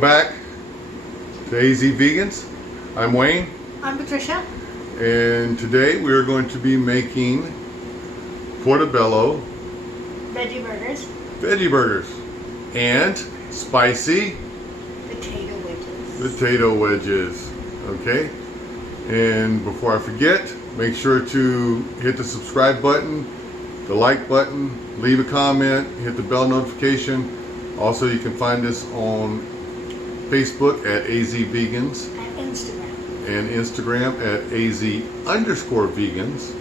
Welcome back to AZVegans. I'm Wayne. I'm Patricia. And today we are going to be making portobello Veggie burgers and spicy potato wedges. Okay? And before I forget, make sure to hit the subscribe button, the like button, leave a comment, hit the bell notification. Also, you can find us on Facebook at AZVegans and Instagram at AZ_vegans.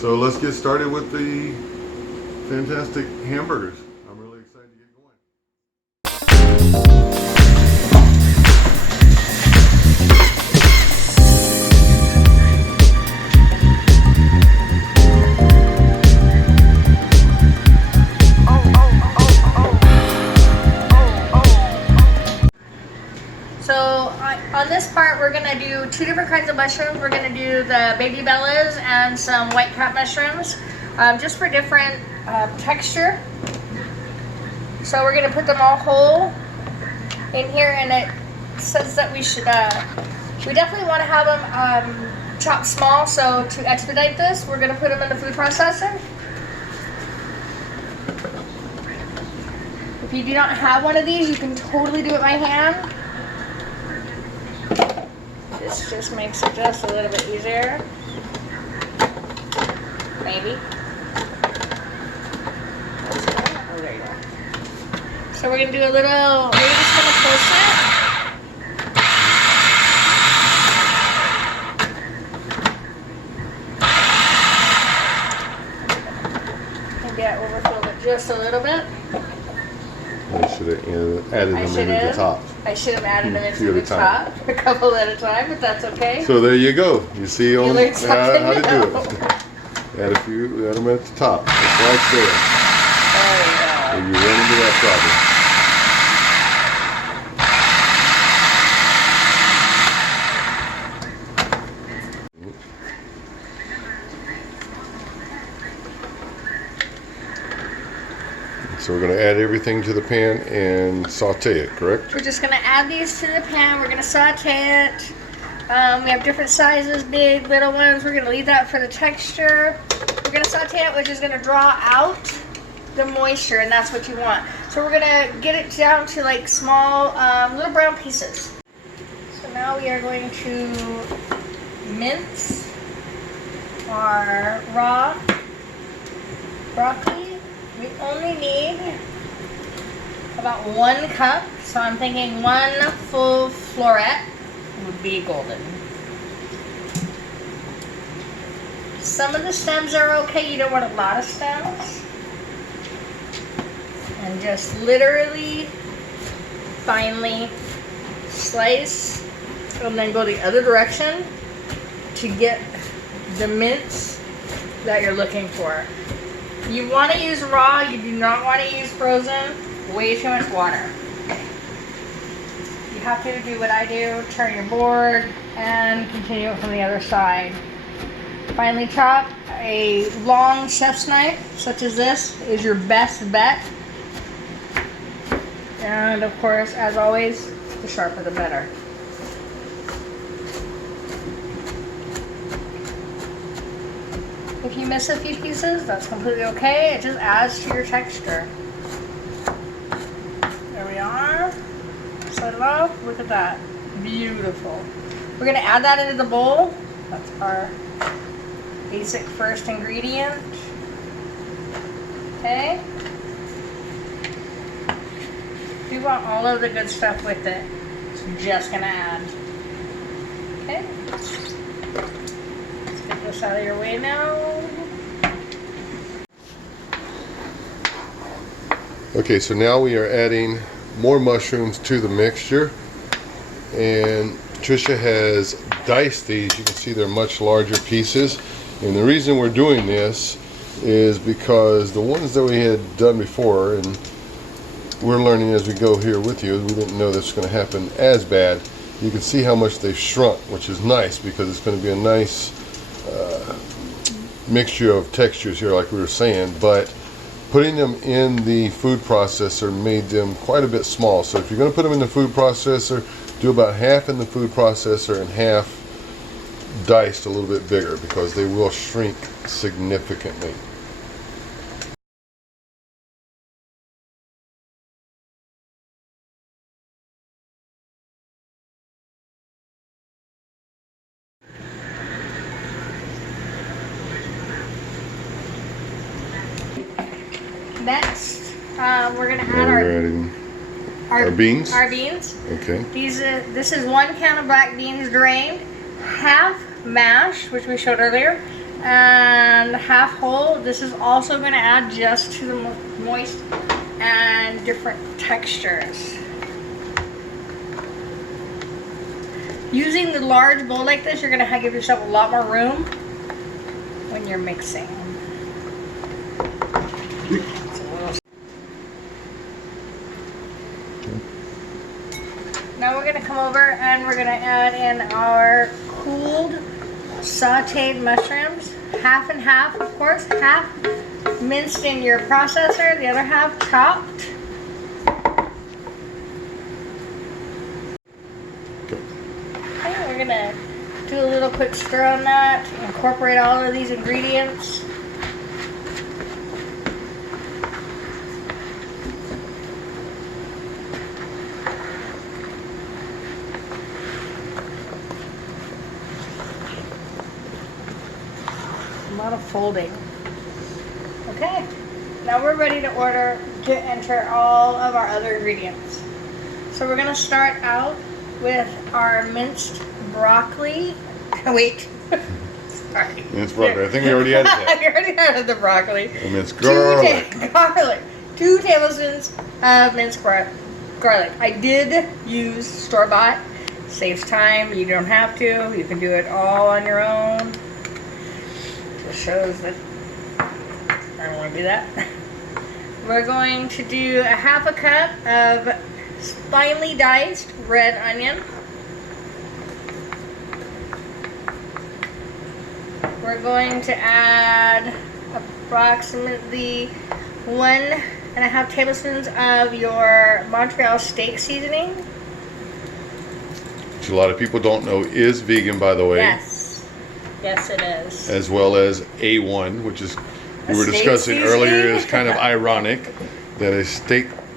So let's get started with the fantastic hamburgers. I'm really excited to get going. On this part, we're gonna do two different kinds of mushrooms. We're gonna do the baby bellas and some white cap mushrooms, just for different texture. So we're gonna put them all whole in here, and it says that we should, we definitely want to have them chopped small. So to expedite this, we're gonna put them in the food processor. If you do not have one of these, you can totally do it by hand. This just makes it just a little bit easier. Maybe. Oh, there you go. So we're going to do a little, we're just going to close it. Maybe I overfilled it just a little bit. I should have added them into the top. I should have added them into the top a couple at a time, but that's okay. So there you go. You see on how to do it. Add them at the top. It's right there. There you go. And you run into that problem. So we're going to add everything to the pan and saute it, correct? We're just going to add these to the pan. We're going to saute it. We have different sizes, big, little ones. We're going to leave that for the texture. We're going to saute it, which is going to draw out the moisture, and that's what you want. So we're going to get it down to like small, little brown pieces. So now we are going to mince our raw broccoli. We only need about 1 cup, so I'm thinking 1 full floret would be golden. Some of the stems are okay, you don't want a lot of stems. And just literally finely slice and then go the other direction to get the mince that you're looking for. You want to use raw, you do not want to use frozen. Way too much water. You have to do what I do, turn your board and continue it from the other side. Finally chop. A long chef's knife, such as this, is your best bet. And of course, as always, the sharper the better. If you miss a few pieces, that's completely okay. It just adds to your texture. There we are. Set it off. Look at that. Beautiful. We're going to add that into the bowl. That's our basic first ingredient. Okay. You want all of the good stuff with it. It's just going to add. Okay. Get this out of your way now. Okay, so now we are adding more mushrooms to the mixture, and Patricia has diced these. You can see they're much larger pieces, and the reason we're doing this is because the ones that we had done before, and we're learning as we go here with you, we didn't know this was going to happen as bad. You can see how much they've shrunk, which is nice because it's going to be a nice mixture of textures here, like we were saying. But putting them in the food processor made them quite a bit small. So if you're going to put them in the food processor, do about half in the food processor and half diced a little bit bigger, because they will shrink significantly. Next, we're gonna Now add we're adding our beans. Our beans. Okay. This is 1 can of black beans drained, half mashed, which we showed earlier, and half whole. This is also going to add just to the moist and different textures. Using the large bowl like this, you're going to give yourself a lot more room when you're mixing. Now we're going to come over and we're going to add in our cooled sauteed mushrooms. Half and half, of course. Half minced in your processor, the other half chopped. Okay, we're going to do a little quick stir on that. Incorporate all of these ingredients. A lot of folding. Okay, now we're ready to enter all of our other ingredients. So we're gonna start out with our minced broccoli. Wait, sorry. Minced broccoli. I think we already added that. We already added the broccoli. And minced garlic. 2 tablespoons of minced garlic. I did use store-bought. Saves time. You don't have to. You can do it all on your own. Shows that I don't want to do that. We're going to do a half a cup of finely diced red onion. We're going to add approximately 1.5 tablespoons of your Montreal steak seasoning. Which a lot of people don't know is vegan, by the way. Yes. Yes, it is. As well as A1, which is, we were discussing earlier, is kind of ironic that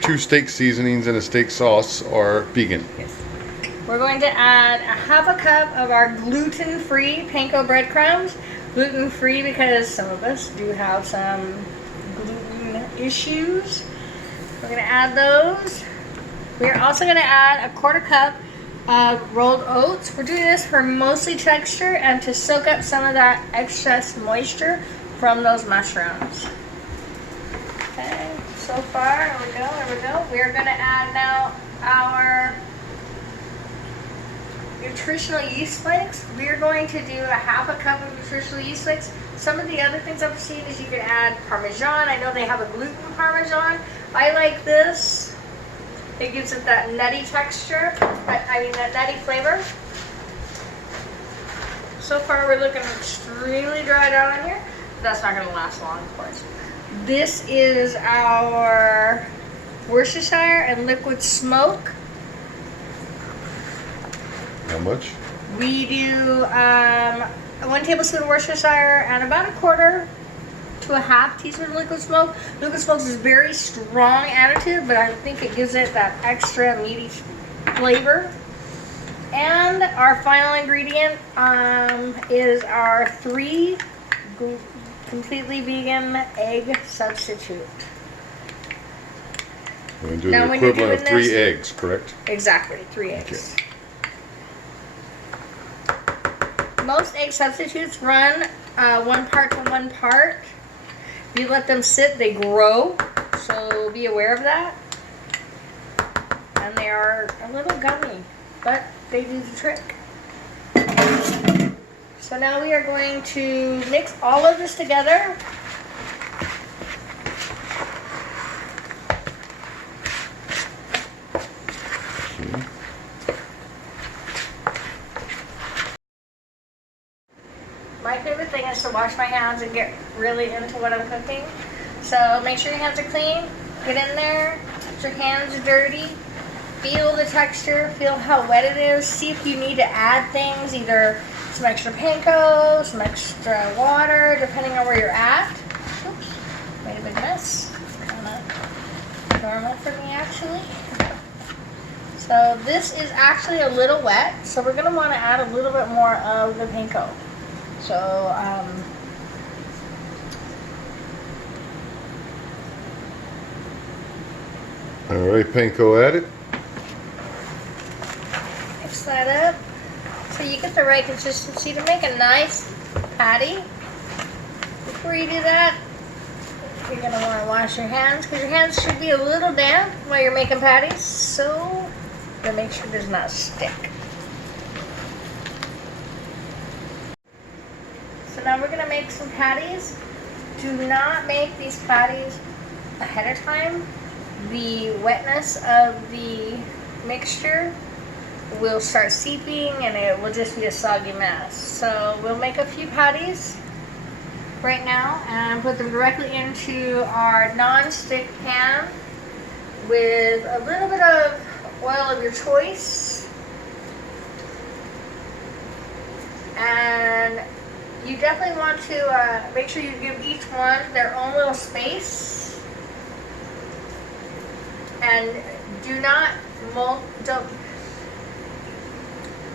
two steak seasonings and a steak sauce are vegan. Yes. We're going to add a half a cup of our gluten-free panko breadcrumbs. Gluten-free because some of us do have some gluten issues. We're going to add those. We're also going to add a 1/4 cup rolled oats. We're doing this for mostly texture and to soak up some of that excess moisture from those mushrooms. Okay, so far, there we go. We're going to add now our nutritional yeast flakes. We're going to do a half a cup of nutritional yeast flakes. Some of the other things I've seen is you can add Parmesan. I know they have a gluten Parmesan. I like this. It gives it that nutty texture, that nutty flavor. So far we're looking extremely dried out on here. That's not going to last long, of course. This is our Worcestershire and liquid smoke. How much? We do 1 tablespoon of Worcestershire and about 1/4 to a half teaspoon of liquid smoke. Liquid smoke is a very strong additive, but I think it gives it that extra meaty flavor. And our final ingredient is our 3 completely vegan egg substitute. We're going to do the equivalent of 3 eggs, correct? Exactly, 3 eggs. Okay. Most egg substitutes run 1 part to 1 part. If you let them sit, they grow, so be aware of that. And they are a little gummy, but they do the trick. So now we are going to mix all of this together. My favorite thing is to wash my hands and get really into what I'm cooking. So make sure your hands are clean. Get in there. Touch your hands dirty. Feel the texture. Feel how wet it is. See if you need to add things, either some extra panko, some extra water, depending on where you're at. Oops, made a big mess. Kind of normal for me, actually. So this is actually a little wet, so we're gonna want to add a little bit more of the panko. So all right, panko added. mix that up so you get the right consistency to make a nice patty. Before you do that, you're gonna want to wash your hands, because your hands should be a little damp while you're making patties, so to make sure it does not stick. So now we're gonna make some patties. Do not make these patties ahead of time. The wetness of the mixture will start seeping and it will just be a soggy mess. So we'll make a few patties right now and put them directly into our non-stick pan with a little bit of oil of your choice. And you definitely want to make sure you give each one their own little space. And do not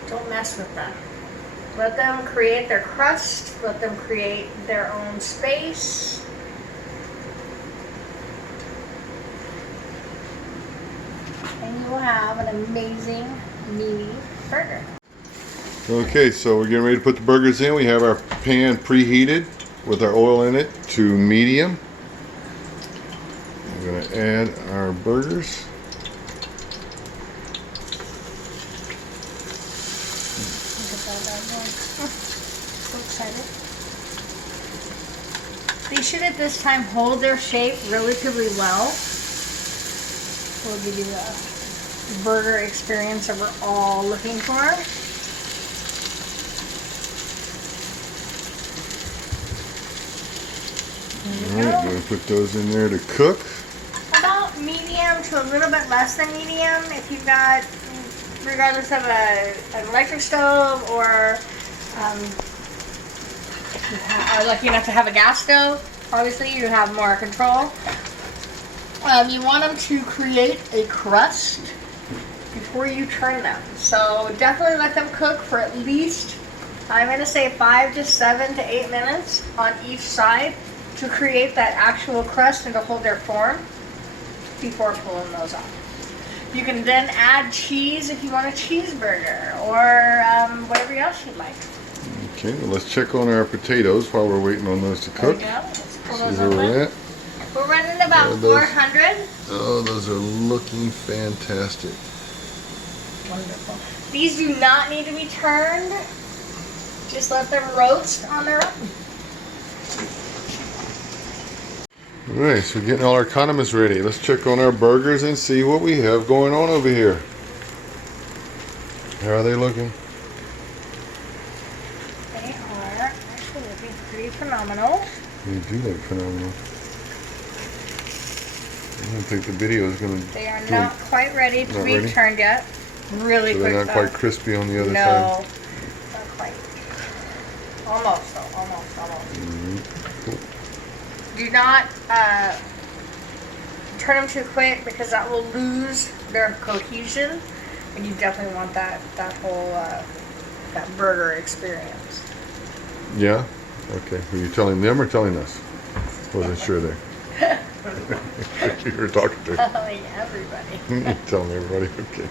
don't mess with them. Let them create their crust. Let them create their own space. And you will have an amazing meaty burger. Okay, so we're getting ready to put the burgers in. We have our pan preheated with our oil in it to medium. We're going to add our burgers. So excited. They should at this time hold their shape relatively well. We'll give you the burger experience that we're all looking for. Alright, we're going to put those in there to cook. About medium to a little bit less than medium. If you've got, regardless of an electric stove or are lucky enough to have a gas stove, obviously you have more control. You want them to create a crust before you turn them. So definitely let them cook for at least, I'm going to say 5 to 7 to 8 minutes on each side to create that actual crust and to hold their form before pulling those off. You can then add cheese if you want a cheeseburger or whatever else you'd like. Okay, well, let's check on our potatoes while we're waiting on those to cook. There you go. Let's pull See those where we're open. at. We're running about 400. Oh, those are looking fantastic. Wonderful. These do not need to be turned. Just let them roast on their own. Alright, so we're getting all our condiments ready. Let's check on our burgers and see what we have going on over here. How are they looking? They are actually looking pretty phenomenal. They do look phenomenal. I don't think the video is going to They are not quite ready to be turned yet. Really so quick. they're not quite crispy on the other side? No, not quite. Almost though, almost. Cool. Do not turn them too quick because that will lose their cohesion, and you definitely want that whole that burger experience. Yeah? Okay. Were you telling them or telling us? Wasn't sure there. You were talking to. Telling everybody. Telling everybody, okay.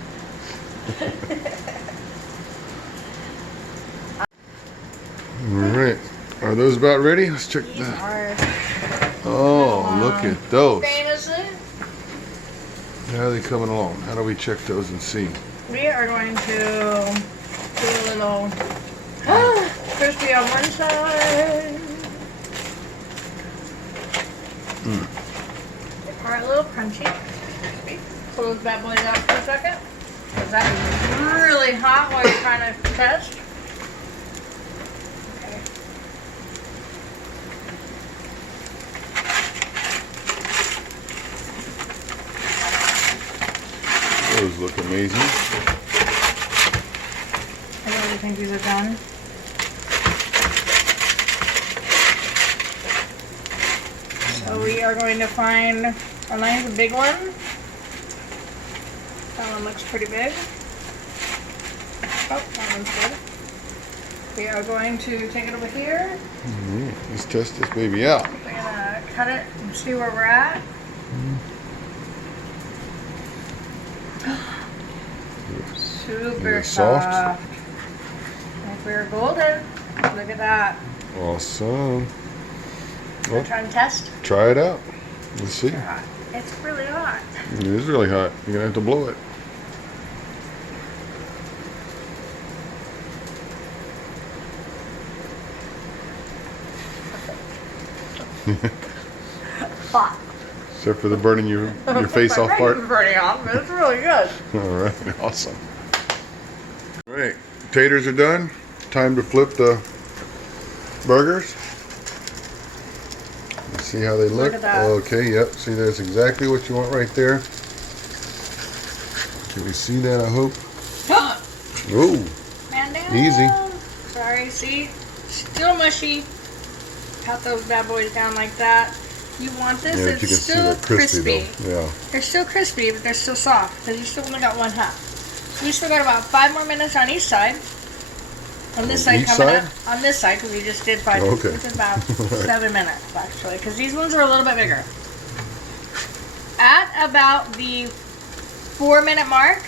Alright. Are those about ready? Let's check These that. are Oh, look at those. famous. How are they coming along? How do we check those and see? We are going to do a little crispy on one side. They are a little crunchy. Crispy. Pull those bad boys out for a second. Because that is really hot while you're trying to test. Okay. you think these are done? So we are going to find a nice big one. That one looks pretty big. Oh, that one's good. We are going to take it over here. Let's test this baby out. We're gonna cut it and see where we're at. Super soft. Like we're golden. Look at that. Awesome. Well, try and test. Try it out. Let's see. It's really hot. It is really hot. You're gonna have to blow it. Hot. Except for the burning your face off part. It's burning off, but it's really good. All right, awesome. All right, taters are done. Time to flip the burgers. Let's see how they look. Look at that. Okay, yep. See, that's exactly what you want right there. Can we see that? I hope. Oh, Man down. easy. Sorry, see? Still mushy. Cut those bad boys down like that. You want this? Yeah, if you It's can see still they're crispy, crispy. though. Yeah. They're still crispy, but they're still soft because you still only got one half. So we still got about 5 more minutes on each side. On this side each coming side? up. On this side because we just did 5. Okay. Which is about 7 minutes actually because these ones are a little bit bigger. At about the 4-minute mark,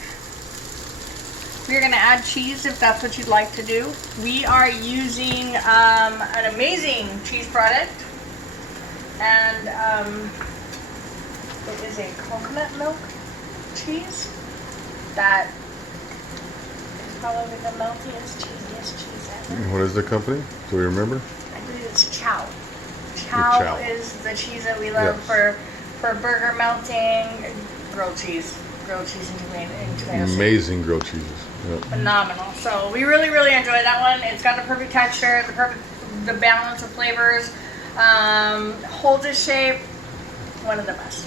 we're going to add cheese if that's what you'd like to do. We are using an amazing cheese product. And it is a coconut milk cheese that is probably the meltiest, cheesiest cheese ever. What is the company? Do we remember? I believe it's Chow. Chow is the cheese that we love for burger melting, grilled cheese and tomato soup. Amazing grilled cheeses. Yep. Phenomenal. So we really enjoy that one. It's got the perfect texture, the balance of flavors, holds its shape. One of the best.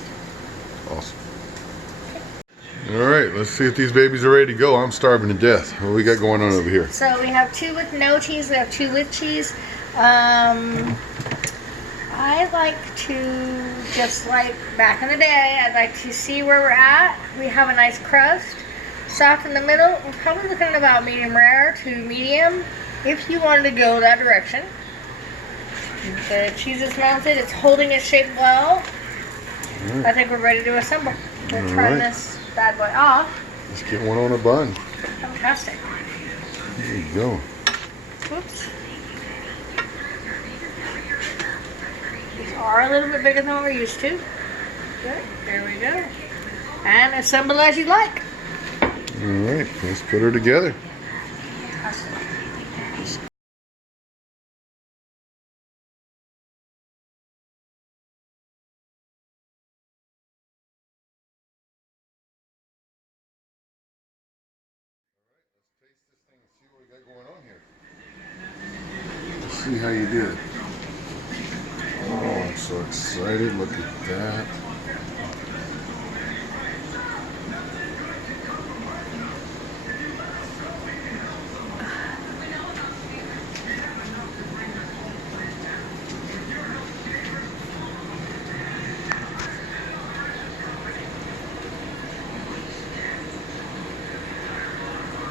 Awesome. All right, let's see if these babies are ready to go. I'm starving to death. What we got going on over here? So we have 2 with no cheese. We have 2 with cheese. I like to, just like back in the day, I'd like to see where we're at. We have a nice crust. Soft in the middle. We're probably looking at about medium rare to medium if you wanted to go that direction. The cheese is melted. It's holding its shape well. Right. I think we're ready to assemble. We'll turn this bad boy off. Let's get one on a bun. Fantastic. There you go. Whoops. These are a little bit bigger than what we're used to. Good. There we go. And assemble as you like. All right, let's put her together. Fantastic. Let's see how you did. Oh, I'm so excited. Look at that.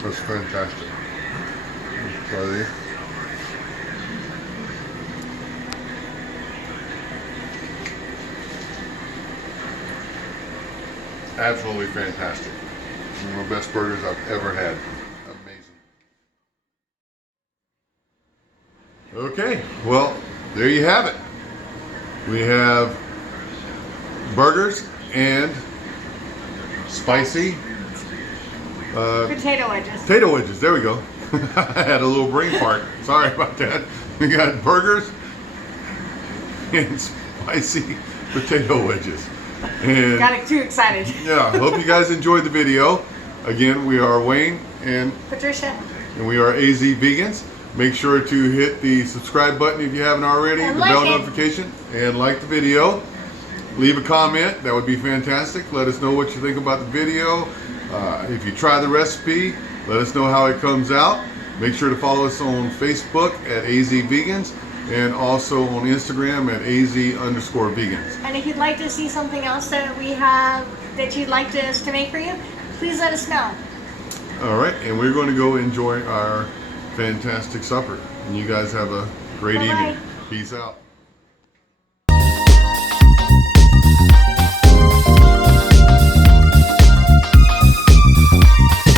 That's fantastic. Try these. Absolutely fantastic. One of the best burgers I've ever had. Amazing. Okay, well, there you have it. We have burgers and spicy Potato wedges. potato wedges. There we go. I had a little brain fart. Sorry about that. We got burgers and spicy potato wedges. And Got too excited. yeah, hope you guys enjoyed the video. Again, we are Wayne and Patricia. we are AZVegans. Make sure to hit the subscribe button if you haven't already, And the like bell it. notification, and like the video. Leave a comment. That would be fantastic. Let us know what you think about the video. If you try the recipe, let us know how it comes out. Make sure to follow us on Facebook at AZVegans and also on Instagram at AZ_vegans. And if you'd like to see something else that we have that you'd like us to make for you, please let us know. All right, and we're going to go enjoy our fantastic supper. And you guys have a great Bye-bye. evening. Peace out.